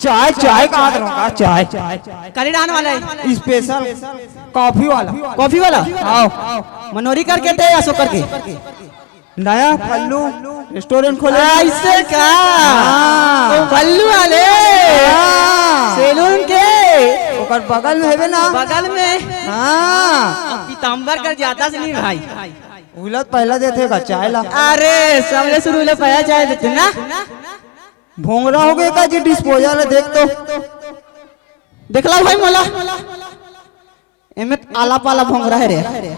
चाय चाय कहाँ करूँगा चाय करीडान वाला है स्पेशल कॉफी वाला कॉफी वाला आओ मनोरी करके थे या सो करके नया पल्लू रेस्टोरेंट खोले ऐसे का पल्लू वाले सैलून के ओकर बगल में है ना बगल में हाँ पीताम्बर कर जाता से नहीं भाई उलट पहला देते का चाय ला अरे सबले शुरू ले पहला चाय देते ना भोंगरा हो गया का जी डिस्पोजल है देख तो देखला भाई मोला एमे आला पाला भोंगरा है रे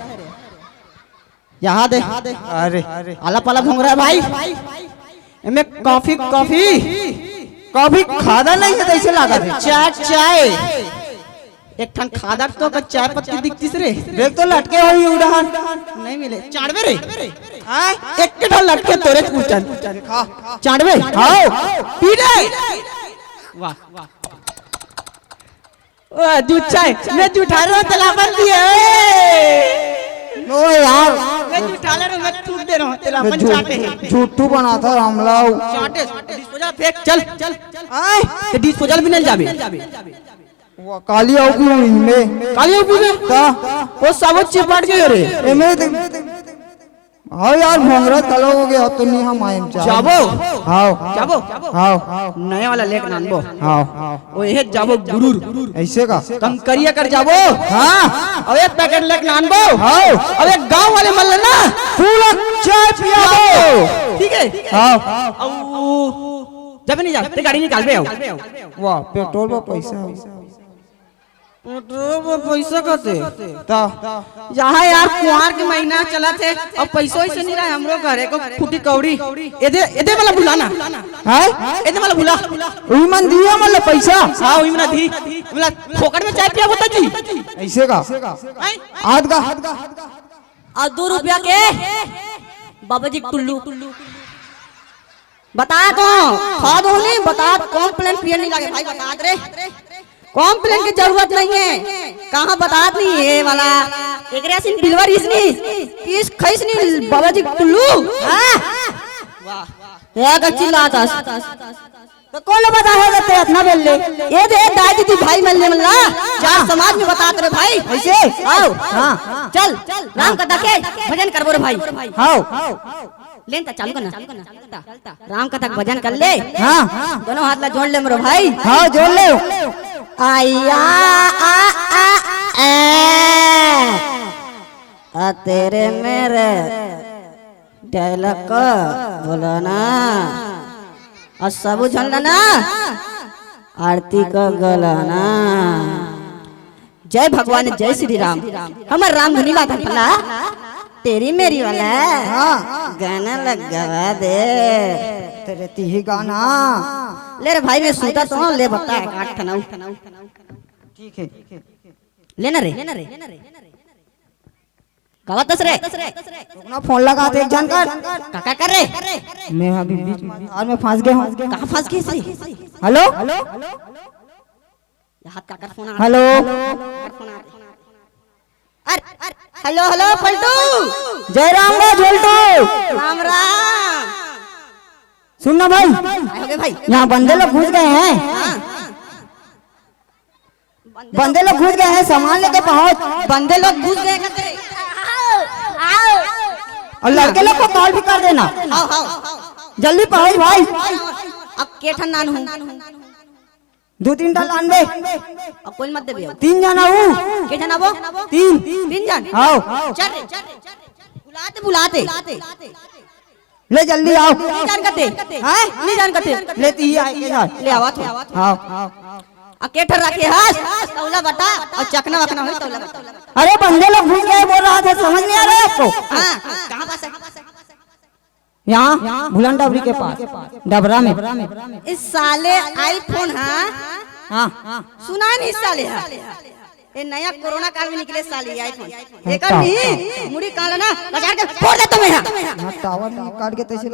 यहाँ दे अरे आला पाला भोंगरा है भाई एमे कॉफी कॉफी कॉफी खादा नहीं है ऐसे लगा थे चाय चाय एक ठन खादा तो का चाय पत्ती दिखती रे देख तो लटके हुई उड़ान नहीं मिले चाड़वे रे एक के ठन लटके तोरे पूछन चाड़वे आओ पी ले वाह ओ दूध चाय मैं उठा रहा हूं तलापन दिए ओ यार मैं उठा ले रहा हूं मैं थूक दे रहा हूं तलापन चाटे है झूठू बनाता रामलाव चाटे डिस्पोजल फेंक चल आए ते डिस्पोजल भी नहीं जाबे वो काली औकी में काली औकी में ता वो सब चिपट गए रे एमे हाँ यार भोंगरा कलो हो गया तो नहीं हम आए जाबो हाँ जाबो हाँ नया वाला लेक नानबो हाँ ओ ये जाबो गुरुर ऐसे का कम करिया कर जाबो हाँ अब एक पैकेट लेक नानबो हाँ अब एक गांव वाले मल ना पूरा चाय पियाबो ठीक है हाँ औ जब नहीं जा ते गाड़ी निकाल बे आओ वाह पेट्रोल पर पैसा पैसा कते ता यहाँ यार कुआर के महीना चला थे अब पैसों से नहीं रहा हमरो घरे को फुटी कौड़ी एदे एदे वाला बुलाना है एदे वाला बुला उही मन दिया मतलब पैसा हां उही मना दी बोला फोकट में चाय पिया होता जी ऐसे का आध का और 2 रुपया के बाबा जी टुल्लू बता कौन खा दो नहीं बता कॉम्प्लेन पिए नहीं लगे भाई बता दे कॉम्प्लेन की जरूरत नहीं है कहाँ बता नहीं ये वाला एकरा सिन बिलवर इसनी इस खैसनी बाबा जी टुल्लू हां वाह या का चिल्लाता तो कौन बता है देते इतना बोल ले ये दे दादी दी भाई मिलने मिलना चार समाज में बता रे भाई ऐसे आओ हां चल राम कथा के भजन करबो रे भाई हाँ लेन ता चालू करना राम कथा भजन कर ले हाँ दोनों हाथ ला जोड़ ले मेरे भाई हाँ जोड़ ले आया आ तेरे मेरे डायलॉग बोलो ना और सब झंडा ना आरती को गलाना जय भगवान जय श्री राम हमारे राम धुनी बात है तेरी मेरी वाला हाँ गाना लगा दे तेरे तीही गाना ले रे भाई मैं सूता तो ले बता काट ठनाऊ ठीक है लेना रे कवा तस रे रुकना, फोन लगा दे एक जन कर। काका कर रे मैं अभी बीच में फंस गया हूँ। कहाँ फंस गई सी हेलो हाथ काका फोन आ हेलो अरे हेलो हेलो पलटू जय राम रे झोलटू। राम राम सुनना भाई, आए होगे भाई यहाँ बंदे लोग घुस गए हैं। हाँ। बंदे लोग घुस गए हैं, सामान लेके पहुंच। बंदे लोग घुस गए कहते और लड़के लोग को कॉल भी कर देना, आओ आओ जल्दी पहुंच भाई। अब के ठंडान हूँ 2-3 डल आनबे। अब कोई मत देबे 3 जना हूँ। के ठंडा वो 3 जन आओ चल रे बुलाते ले जल्दी आओ। नहीं जान करते हैं नहीं जान करते लेती ही आए के यार। ले आवा तो आओ। अब के ठर रखे हाथ तौला बटा और चकना वकना हो तौला बटा अरे बंदे लोग घुस गए बोल रहा था, समझ नहीं आ रहा है आपको। हाँ कहाँ पास है यहाँ भुलन डबरी के पास डबरा में। इस साले आईफोन हाँ हाँ सुना नहीं साले ये नया कोरोना काल में निकले साले आईफोन एक भी मुड़ी काला ना लगा के फोड़ दे तुम्हें टावर काट के तैसे